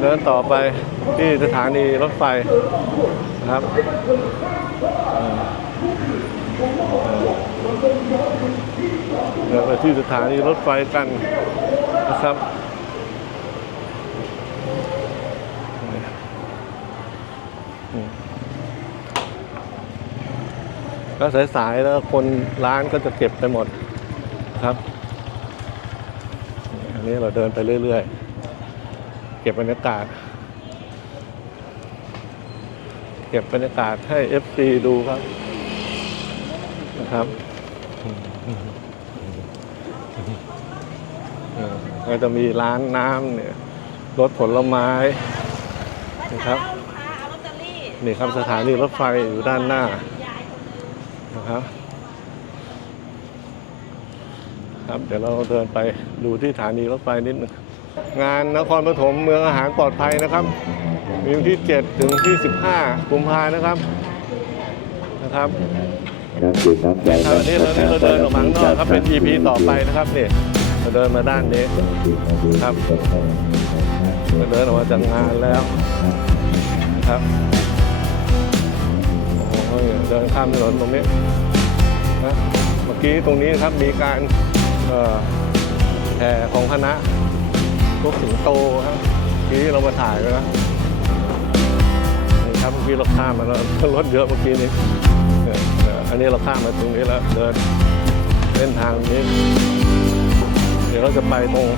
เดินต่อไปที่สถานีรถไฟนะครับเดินไปที่สถานีรถไฟกันนะครับก็สายๆแล้วคนร้านก็จะเก็บไปหมดครับ อันนี้เราเดินไปเรื่อย ๆ ก็บบรรยากาศ เก็บบรรยากาศให้ FC ดูครับ นะครับเออก็จะมีร้านน้ำเนี่ยรถผลไม้นะครับนี่ครับสถานีรถไฟอยู่ด้านหน้านะครับครับ เดี๋ยวเราเดินไปดูที่สถานีรถไฟนิดหนึง งานนครปฐมเมืองอาหารปลอดภัยนะครับ มีวันที่ 7 ถึงที่ 15กุมภานะครับนะครับน้ำดื่มน้ำใจครับอันนี้เรานี้เราเดินออกมาข้างนอกครับเป็น EP ต่อไปนะครับนี่เราเดินมาด้านนี้ครับเราเดินออกมาจากงานแล้วนะครับโอ้ยเดินข้ามถนนตรงนี้นะเมื่อกี้ตรงนี้ครับมีการแห่ของคณะ วกสิงโตครับเมื่อกี้เรามาถ่ายไว้นะนี่ครับเมื่อกี้เราข้ามมาแล้วรถเยอะเมื่อกี้นี้อันนี้เราข้ามมาตรงนี้แล้วเดินเส้นทางนี้ เดี๋ยวเราจะไปตรง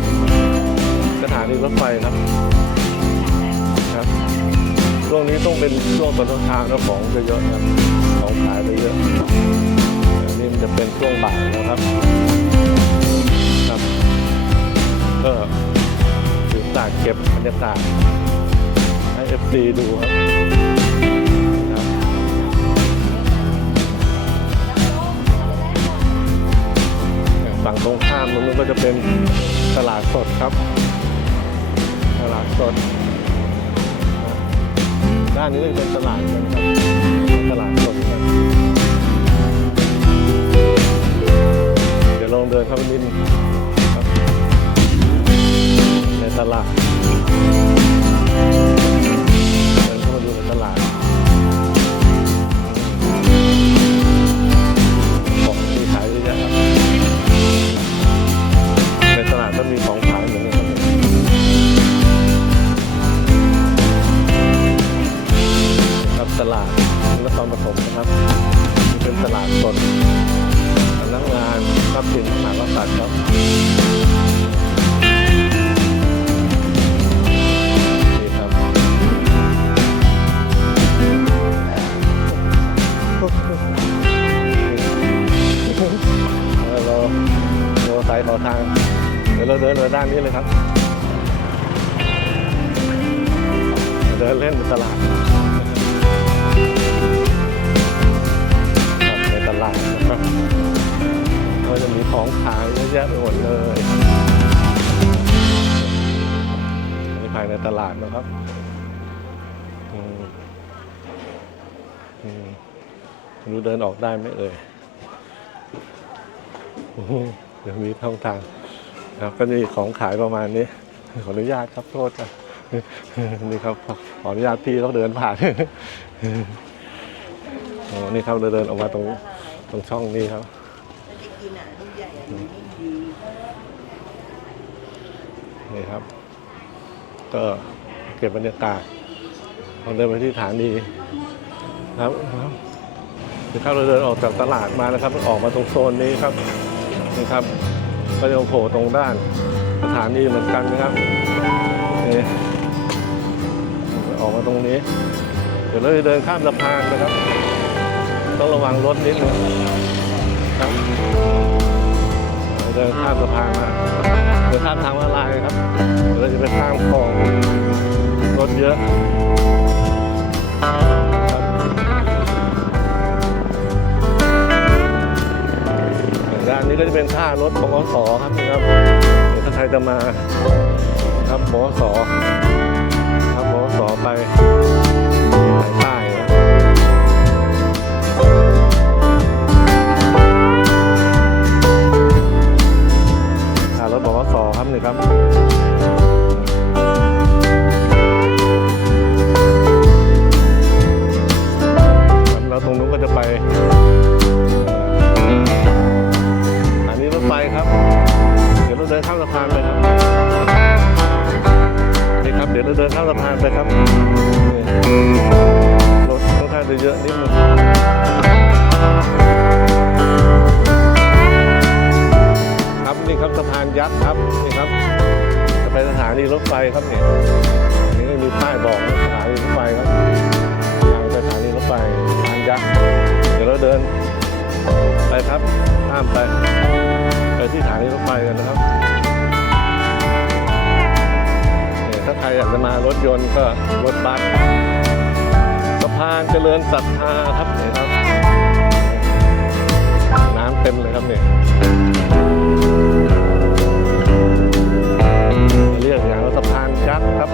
สถานีรถไฟครับครับช่วงนี้ต้องเป็นช่วงตอนเช้าแล้วของจะเยอะครับของขายจะเยอะอันนี้มันจะเป็นช่วงบ่ายนะครับครับก็ถือ ตากเก็บบรรยากาศให้เอฟซีดูครับฝั่งตรงข้ามตรงนู้นก็จะเป็นตลาดสดครับ ตลาดสด ด้านนี้ก็เป็นตลาดกันครับตลาดสดกันเดี๋ยวลองเดินเข้าไปนิดนึง ในตลาดเดินเข้ามาดูในตลาดของมีขายเยอะแยะครับในตลาดก็มีของขายเหมือนกันครับครับตลาดนครปฐมนะครับ เป็นตลาดสดพนักงานทรัพย์สินระมหากษัตริย์ครับ เดินไปด้านนี้เลยครับ เดินเล่นในตลาดครับในตลาดนะครับก็จะมีของขายเยอะแยะไปหมดเลยอันนี้ภายในตลาดนะครับอืมอืมไม่รู้เดินออกได้ไหมเอ่ยโอ้โหเดี๋ยวมีช่องทาง ครับก็จะมีของขายประมาณนี้ ขออนุญาตครับโทษครับนี่ครับขออนุญาตพี่เขาเดินผ่านอ๋อนี่ครับเราเดินออกมาตรงตรงช่องนี้ครับนี่ครับ ก็เก็บบรรยากาศเราเดินไปที่สถานีครับครับนี่ครับเราเดินออกจากตลาดมานะครับ ออกมาตรงโซนนี้ครับนี่ครับ ก็จะโผล่ตรงด้านสถานีเหมือนกันนะครับนี่ออกมาตรงนี้ เดี๋ยวเราจะเดินข้ามสะพานนะครับ ต้องระวังรถนิดนึงครับเดินข้ามสะพานมาเดินข้ามทางมาลายครับเดี๋ยวเราจะไปข้ามคลองรถเยอะ ก็จะเป็นท่ารถบขสครับนะครับเดี๋ยวถ้าใครจะมาครับบขส นข้ามสะพานไปครับนี่ครับ เดี๋ยวเราเดินข้ามสะพานไปครับรถค่อนข้างจะเยอะนิดนึงครับนี่ครับสะพานยักครับนี่ครับจะไปสถานีรถไฟครับเนี่ยนี่มีป้ายบอกสถานีรถไฟครับทางไปสถานีรถไฟสะพานยักเดี๋ยวเราเดินไปครับข้ามไป ที่สถานีรถไฟกันนะครับเนี่ยถ้าใครอยากจะมารถยนต์ก็รถบัสสะพานเจริญศรัทธาครับเนี่ยครับ น้ำเต็มเลยครับเนี่ยเรียกอย่างว่าสะพานยักษ์ครับ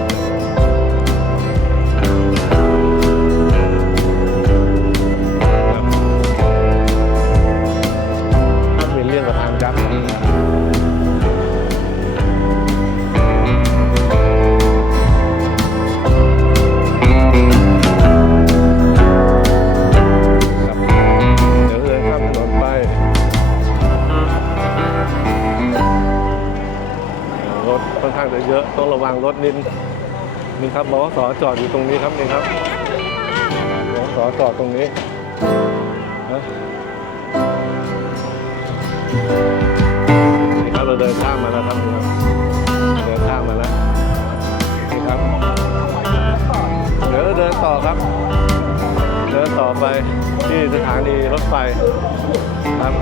ครับบขสจอดอยู่ตรงนี้ครับนี่ครับบขสจอดตรงนี้นะนี่ครับเราเดินข้ามมาแล้วครับเดินข้ามมาแล้วนี่ครับเดี๋ยวเราเดินต่อครับ เดินต่อไปที่สถานีรถไฟครับ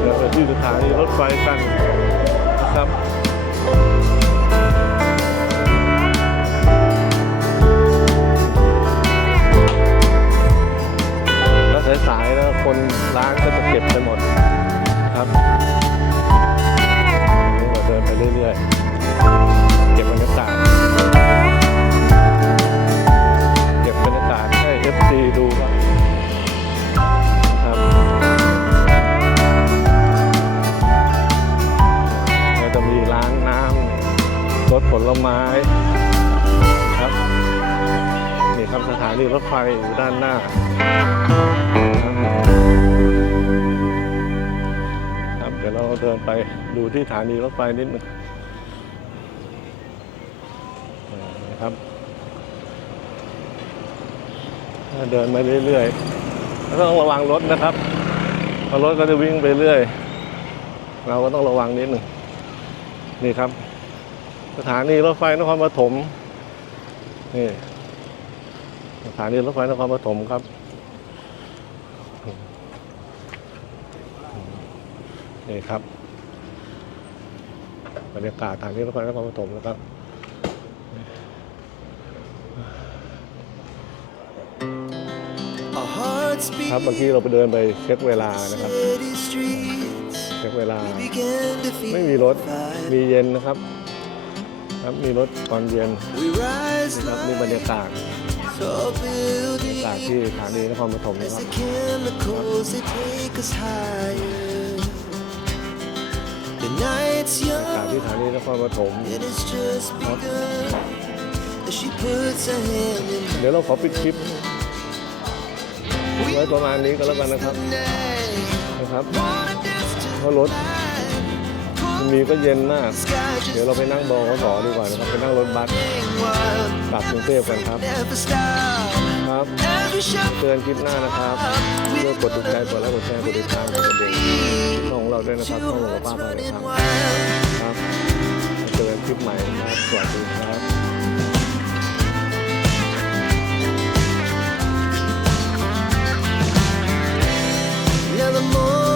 เดินไปที่สถานีรถไฟกัน รถไฟอยู่ด้านหน้า ครับเดี๋ยวเราเดินไปดูที่สถานีรถไฟนิดนึงนะครับเดินมาเรื่อยๆแล้วต้องระวังรถนะครับเพราะรถก็จะวิ่งไปเรื่อย เราก็ต้องระวังนิดหนึ่งนี่ครับ สถานีรถไฟนครปฐมนี่ สถานีรถไฟนครปฐมครับนี่ครับบรรยากาศทางนี้รถไฟนครปฐมนะครับ Our hearts beat ครับเมื่อกี้เราไปเดินไปเช็คเวลานะครับ city streets. เช็คเวลา Began to ไม่ feel มีรถ fine. มีเย็นนะครับ ครับมีรถตอนเย็น We rise นี่ครับนี่บรรยากาศ จากที่ฐานีนครปฐมนะครับจากที่ฐานีนครปฐมเดี๋ยวเราขอปิดคลิปไว้ประมาณนี้ก็แล้วกันนะครับนะครับเพราะรถ มีก็เย็นมาก เดี๋ยวเราไปนั่งบอขสอดีกว่านะครับ ไปนั่งรถบัสกลับกรุงเทพกันครับ ครับเตือนคลิปหน้านะครับช่วยกดติดใจกดไลค์กดแชร์กดติดตามกดกระดิ่งช่องของเราด้วยนะครับช่องหลวงป้าพาเลยครับครับเจอกันคลิปใหม่นะครับสวัสดีครับ Yeah, the more